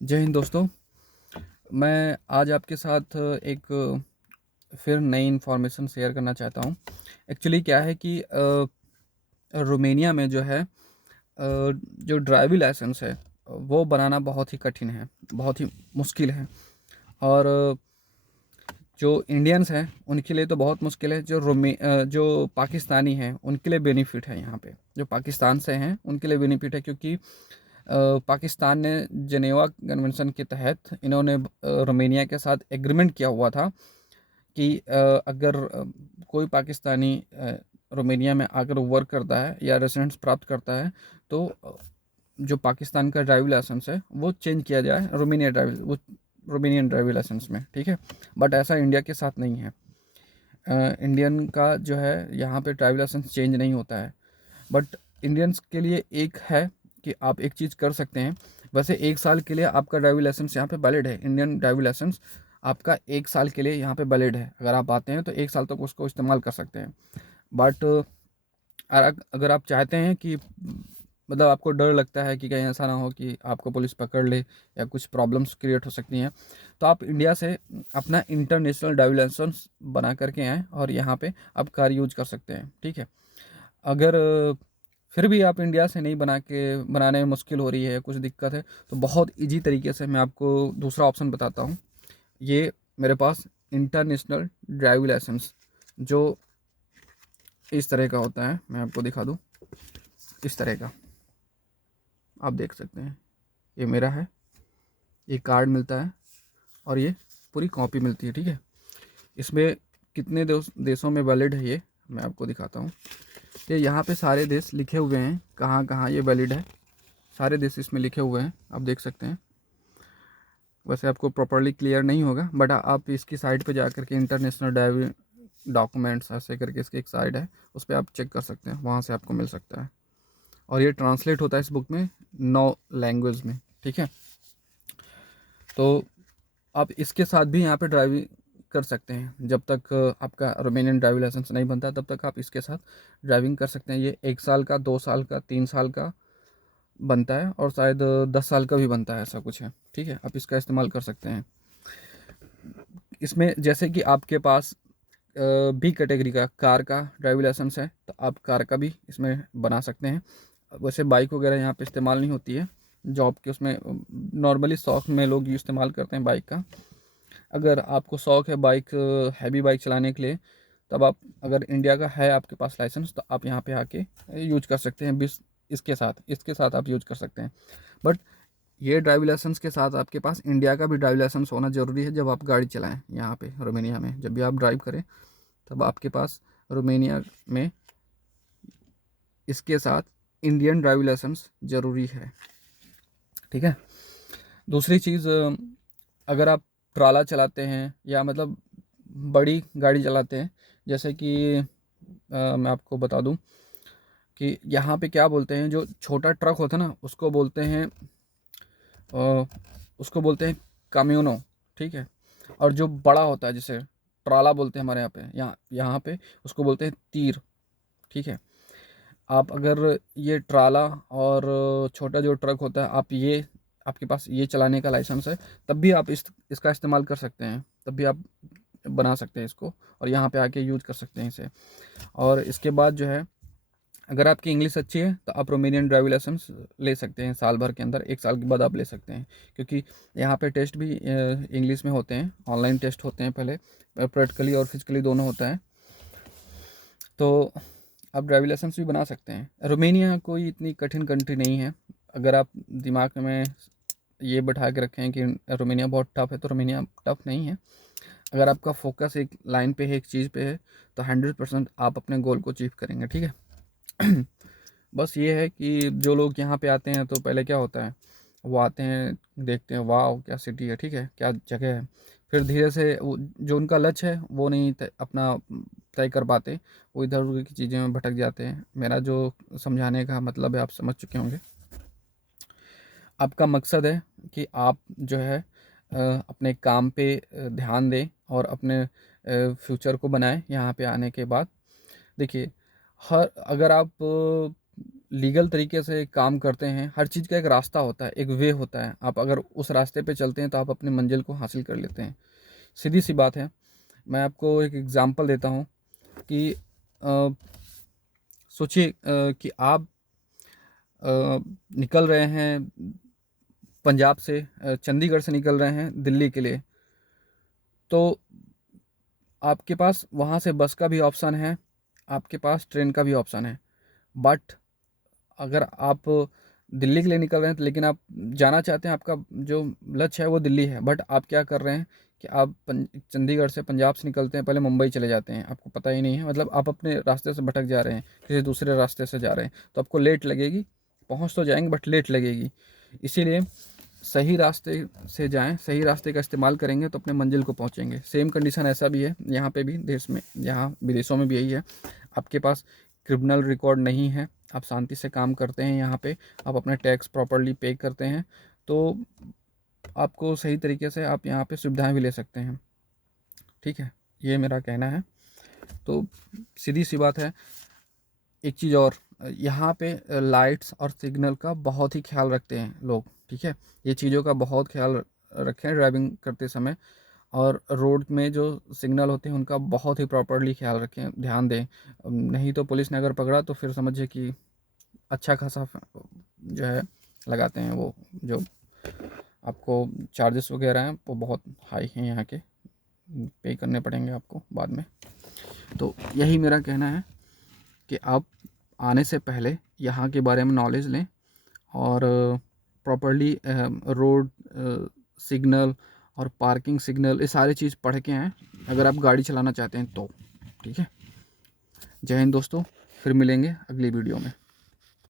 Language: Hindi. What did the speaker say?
जय हिंद दोस्तों। मैं आज आपके साथ एक फिर नई इन्फॉर्मेशन शेयर करना चाहता हूँ। एक्चुअली क्या है कि रोमेनिया में जो है जो ड्राइविंग लाइसेंस है वो बनाना बहुत ही कठिन है, बहुत ही मुश्किल है। और जो इंडियंस हैं उनके लिए तो बहुत मुश्किल है। जो पाकिस्तानी हैं उनके लिए बेनिफिट है। यहाँ पे जो पाकिस्तान से हैं उनके लिए बेनिफिट है, क्योंकि पाकिस्तान ने जेनेवा कन्वेंशन के तहत इन्होंने रोमेनिया के साथ एग्रीमेंट किया हुआ था कि अगर कोई पाकिस्तानी रोमेनिया में आकर वर्क करता है या रेसिडेंस प्राप्त करता है तो जो पाकिस्तान का ड्राइविंग लाइसेंस है वो चेंज किया जाए रोमेनियन ड्राइविंग लाइसेंस में। ठीक है, बट ऐसा इंडिया के साथ नहीं है। इंडियन का जो है यहाँ पे ड्राइविंग लाइसेंस चेंज नहीं होता है। बट इंडियंस के लिए एक है कि आप एक चीज़ कर सकते हैं। वैसे 1 साल के लिए आपका ड्राइविंग लाइसेंस यहाँ पे वैलिड है। इंडियन ड्राइविंग लाइसेंस आपका 1 साल के लिए यहाँ पे वैलिड है। अगर आप आते हैं तो 1 साल तक उसको इस्तेमाल कर सकते हैं। बट अगर आप चाहते हैं कि मतलब आपको डर लगता है कि कहीं ऐसा ना हो कि आपको पुलिस पकड़ ले या कुछ प्रॉब्लम्स क्रिएट हो सकती हैं, तो आप इंडिया से अपना इंटरनेशनल ड्राइविंग लाइसेंस बना करके आएँ और यहाँ पे आप कार यूज कर सकते हैं। ठीक है। अगर फिर भी आप इंडिया से नहीं बनाने में मुश्किल हो रही है, कुछ दिक्कत है, तो बहुत इजी तरीके से मैं आपको दूसरा ऑप्शन बताता हूँ। ये मेरे पास इंटरनेशनल ड्राइविंग लाइसेंस जो इस तरह का होता है, मैं आपको दिखा दूँ। इस तरह का आप देख सकते हैं, ये मेरा है। ये कार्ड मिलता है और ये पूरी कॉपी मिलती है। ठीक है, इसमें कितने देशों में वैलिड है ये मैं आपको दिखाता हूँ। ये यहाँ पे सारे देश लिखे हुए हैं, कहाँ कहाँ ये वैलिड है। सारे देश इसमें लिखे हुए हैं, आप देख सकते हैं। वैसे आपको प्रॉपरली क्लियर नहीं होगा, बट आप इसकी साइट पे जा करके इंटरनेशनल ड्राइविंग डॉक्यूमेंट्स ऐसे करके इसकी एक साइट है, उस पर आप चेक कर सकते हैं, वहाँ से आपको मिल सकता है। और ये ट्रांसलेट होता है इस बुक में 9 लैंग्वेज में। ठीक है, तो आप इसके साथ भी यहाँ पे ड्राइविंग कर सकते हैं। जब तक आपका रोमेनियन ड्राइविंग लाइसेंस नहीं बनता तब तक आप इसके साथ ड्राइविंग कर सकते हैं। ये 1 साल का, 2 साल का, 3 साल का बनता है और शायद 10 साल का भी बनता है, ऐसा कुछ है। ठीक है, आप इसका इस्तेमाल कर सकते हैं। इसमें जैसे कि आपके पास बी कैटेगरी का कार का ड्राइविंग लाइसेंस है तो आप कार का भी इसमें बना सकते हैं। वैसे बाइक वगैरह यहाँ पे इस्तेमाल नहीं होती है जॉब के उसमें। नॉर्मली शौक में लोग इस्तेमाल करते हैं बाइक का। अगर आपको शौक है बाइक, हैवी बाइक चलाने के लिए, तब आप, अगर इंडिया का है आपके पास लाइसेंस, तो आप यहाँ पे आके यूज कर सकते हैं। बिस इसके साथ आप यूज कर सकते हैं। बट ये ड्राइविंग लाइसेंस के साथ आपके पास इंडिया का भी ड्राइविंग लाइसेंस होना ज़रूरी है। जब आप गाड़ी चलाएं यहाँ पे रोमेनिया में, जब भी आप ड्राइव करें, तब आपके पास रोमेनिया में इसके साथ इंडियन ड्राइविंग लाइसेंस ज़रूरी है। ठीक है। दूसरी चीज़, अगर आप ट्राला चलाते हैं या मतलब बड़ी गाड़ी चलाते हैं, जैसे कि मैं आपको बता दूं कि यहाँ पे क्या बोलते हैं, जो छोटा ट्रक होता है ना अ, उसको बोलते हैं काम्योनो। ठीक है, और जो बड़ा होता है जिसे ट्राला बोलते हैं हमारे यहाँ पे उसको बोलते हैं तीर। ठीक है, आप अगर ये ट्राला और छोटा जो ट्रक होता है, आपके पास ये चलाने का लाइसेंस है, तब भी आप इसका इस्तेमाल कर सकते हैं। तब भी आप बना सकते हैं इसको और यहाँ पे आके यूज कर सकते हैं इसे। और इसके बाद जो है, अगर आपकी इंग्लिश अच्छी है तो आप रोमेनियन ड्राइविंग लाइसेंस ले सकते हैं साल भर के अंदर। 1 साल के बाद आप ले सकते हैं, क्योंकि यहाँ पे टेस्ट भी इंग्लिश में होते हैं। ऑनलाइन टेस्ट होते हैं पहले, प्रैक्टिकली और फिजिकली दोनों होता है। तो आप ड्राइविंग लाइसेंस भी बना सकते हैं। रोमेनिया कोई इतनी कठिन कंट्री नहीं है। अगर आप दिमाग में ये बैठा के रखें कि रोमेनिया बहुत टफ है, तो रोमेनिया टफ नहीं है। अगर आपका फोकस एक लाइन पे है, एक चीज़ पे है, तो 100% आप अपने गोल को अचीव करेंगे। ठीक है। बस ये है कि जो लोग यहाँ पे आते हैं तो पहले क्या होता है, वो आते हैं, देखते हैं, वाह क्या सिटी है, ठीक है, क्या जगह है। फिर धीरे से जो उनका लक्ष्य है वो नहीं अपना तय कर पाते, वो इधर उधर की चीज़ें में भटक जाते हैं। मेरा जो समझाने का मतलब है आप समझ चुके होंगे। आपका मकसद है कि आप जो है अपने काम पे ध्यान दें और अपने फ्यूचर को बनाएं यहाँ पे आने के बाद। देखिए, हर अगर आप लीगल तरीके से काम करते हैं। हर चीज़ का एक रास्ता होता है, एक वे होता है। आप अगर उस रास्ते पे चलते हैं तो आप अपनी मंजिल को हासिल कर लेते हैं। सीधी सी बात है। मैं आपको एक एग्ज़ाम्पल देता हूँ कि सोचिए कि आप निकल रहे हैं पंजाब से, चंडीगढ़ से निकल रहे हैं दिल्ली के लिए। तो आपके पास वहाँ से बस का भी ऑप्शन है, आपके पास ट्रेन का भी ऑप्शन है। बट अगर आप दिल्ली के लिए निकल रहे हैं, तो लेकिन आप जाना चाहते हैं, आपका जो लक्ष्य है वो दिल्ली है, बट आप क्या कर रहे हैं कि आप चंडीगढ़ से, पंजाब से निकलते हैं, पहले मुंबई चले जाते हैं। आपको पता ही नहीं है, मतलब आप अपने रास्ते से भटक जा रहे हैं, किसी दूसरे रास्ते से जा रहे हैं, तो आपको लेट लगेगी। पहुंच तो जाएंगे बट लेट लगेगी। इसीलिए सही रास्ते से जाएं, सही रास्ते का इस्तेमाल करेंगे तो अपने मंजिल को पहुंचेंगे। सेम कंडीशन ऐसा भी है यहाँ पे भी, देश में, यहाँ विदेशों में भी यही है। आपके पास क्रिमिनल रिकॉर्ड नहीं है, आप शांति से काम करते हैं यहाँ पे, आप अपना टैक्स प्रॉपर्ली पे करते हैं, तो आपको सही तरीके से आप यहाँ पे सुविधाएं भी ले सकते हैं। ठीक है, ये मेरा कहना है। तो सीधी सी बात है। एक चीज़ और, यहाँ पे लाइट्स और सिग्नल का बहुत ही ख्याल रखते हैं लोग। ठीक है, ये चीज़ों का बहुत ख्याल रखें ड्राइविंग करते समय। और रोड में जो सिग्नल होते हैं उनका बहुत ही प्रॉपरली ख्याल रखें, ध्यान दें। नहीं तो पुलिस ने अगर पकड़ा तो फिर समझिए कि अच्छा खासा जो है लगाते हैं वो, जो आपको चार्जेस वगैरह हैं वो बहुत हाई हैं यहाँ के, पे करने पड़ेंगे आपको बाद में। तो यही मेरा कहना है कि आप आने से पहले यहाँ के बारे में नॉलेज लें और प्रॉपरली रोड सिग्नल और पार्किंग सिग्नल, ये सारी चीज़ पढ़ के आएँ अगर आप गाड़ी चलाना चाहते हैं तो। ठीक है, जय हिंद दोस्तों, फिर मिलेंगे अगली वीडियो में।